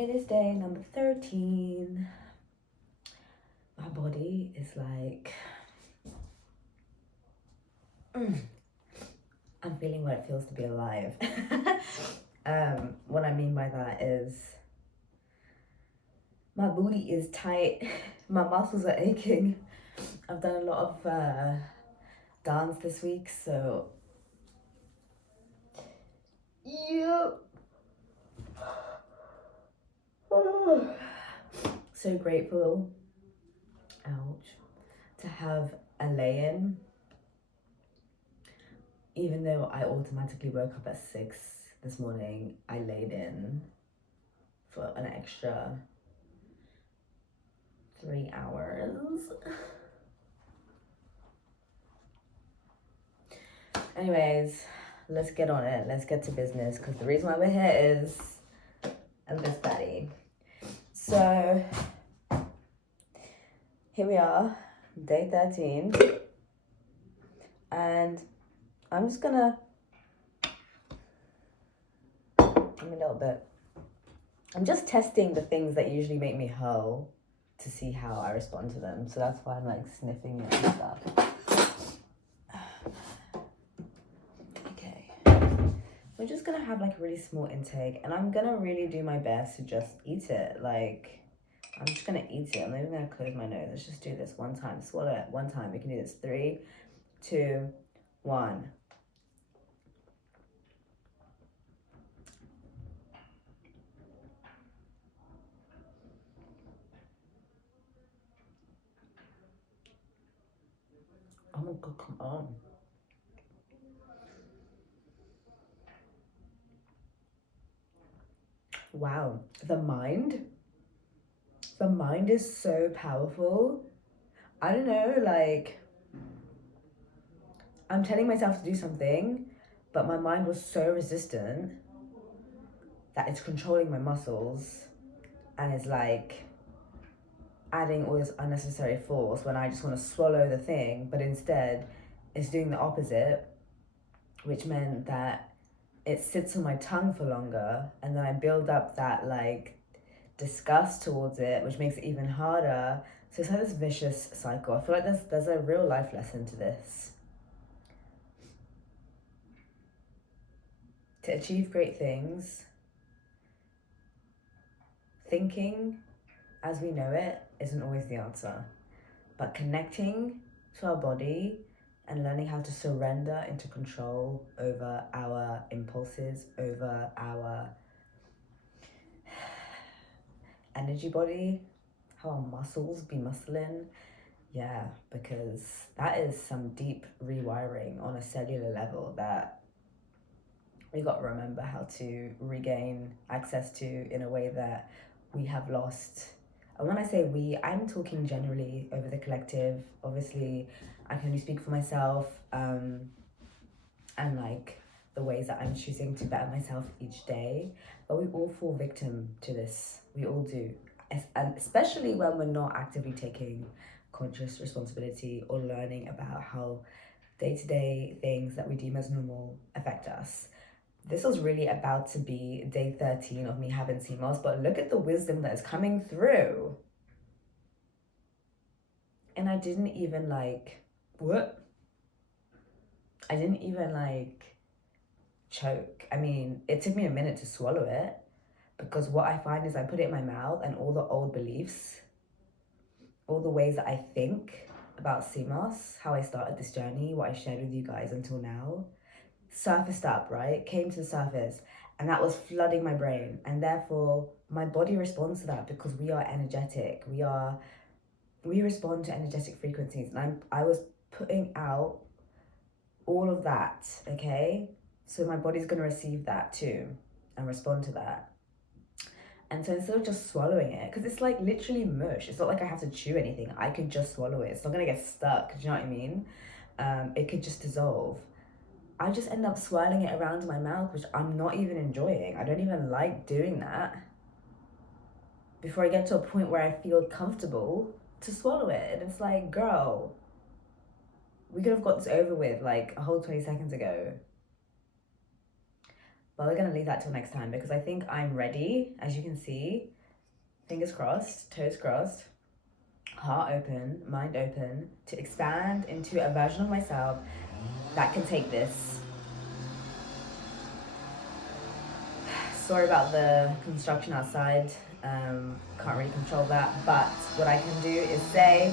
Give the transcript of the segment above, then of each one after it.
It is day number 13. My body is like, I'm feeling what it feels to be alive. What I mean by that is my booty is tight, my muscles are aching. I've done a lot of dance this week, so yeah. So grateful, ouch, to have a lay-in. Even though I automatically woke up at 6 this morning, I laid in for an extra 3 hours. Anyways, let's get on it. Let's get to business, because the reason why we're here is this baddie. So here we are, day 13, and I'm just gonna give me a little bit. I'm just testing the things that usually make me hurl to see how I respond to them. So that's why I'm like sniffing it and stuff. Okay. We're just gonna have like a really small intake, and I'm gonna really do my best to just eat it. Like, I'm just gonna eat it. I'm not even gonna close my nose. Let's just do this one time. Swallow it one time. We can do this. 3, 2, 1. Oh my god, come on. Wow, the mind is so powerful. I don't know, like, I'm telling myself to do something, but my mind was so resistant that it's controlling my muscles and is like adding all this unnecessary force when I just want to swallow the thing, but instead it's doing the opposite, which meant that it sits on my tongue for longer, and then I build up that like disgust towards it, which makes it even harder. So it's like this vicious cycle. I feel like there's a real life lesson to this. To achieve great things, thinking as we know it isn't always the answer, but connecting to our body and learning how to surrender into control over our impulses, over our energy body, how our muscles be muscling. Yeah, because that is some deep rewiring on a cellular level that we got to remember how to regain access to in a way that we have lost. And when I say we, I'm talking generally over the collective. Obviously, I can only speak for myself, and like the ways that I'm choosing to better myself each day. But we all fall victim to this. We all do. And especially when we're not actively taking conscious responsibility or learning about how day-to-day things that we deem as normal affect us. This was really about to be day 13 of me having CMOS, but look at the wisdom that is coming through. And I didn't even like, what? I didn't even like choke. I mean, it took me a minute to swallow it, because what I find is I put it in my mouth and all the old beliefs, all the ways that I think about CMOS, how I started this journey, what I shared with you guys until now, surfaced up, right? Came to the surface, and that was flooding my brain, and therefore my body responds to that because we are energetic. We respond to energetic frequencies, and I was putting out all of that, okay? So my body's gonna receive that too and respond to that. And so instead of just swallowing it, because it's like literally mush, it's not like I have to chew anything. I could just swallow it. It's not gonna get stuck. Do you know what I mean? It could just dissolve. I just end up swirling it around in my mouth, which I'm not even enjoying. I don't even like doing that. Before I get to a point where I feel comfortable to swallow it. And it's like, girl, we could have got this over with like a whole 20 seconds ago. But we're gonna leave that till next time because I think I'm ready, as you can see. Fingers crossed, toes crossed, heart open, mind open, to expand into a version of myself that can take this. Sorry about the construction outside. Can't really control that, but what I can do is say,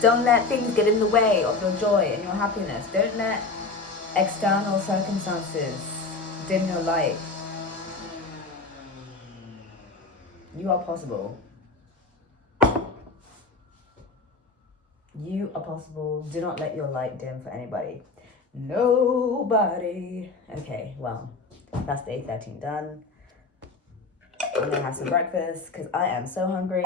don't let things get in the way of your joy and your happiness. Don't let external circumstances dim your light. You are possible. You are possible. Do not let your light dim for anybody. Nobody. Okay, well, that's day 13 done. I'm gonna have some breakfast because I am so hungry.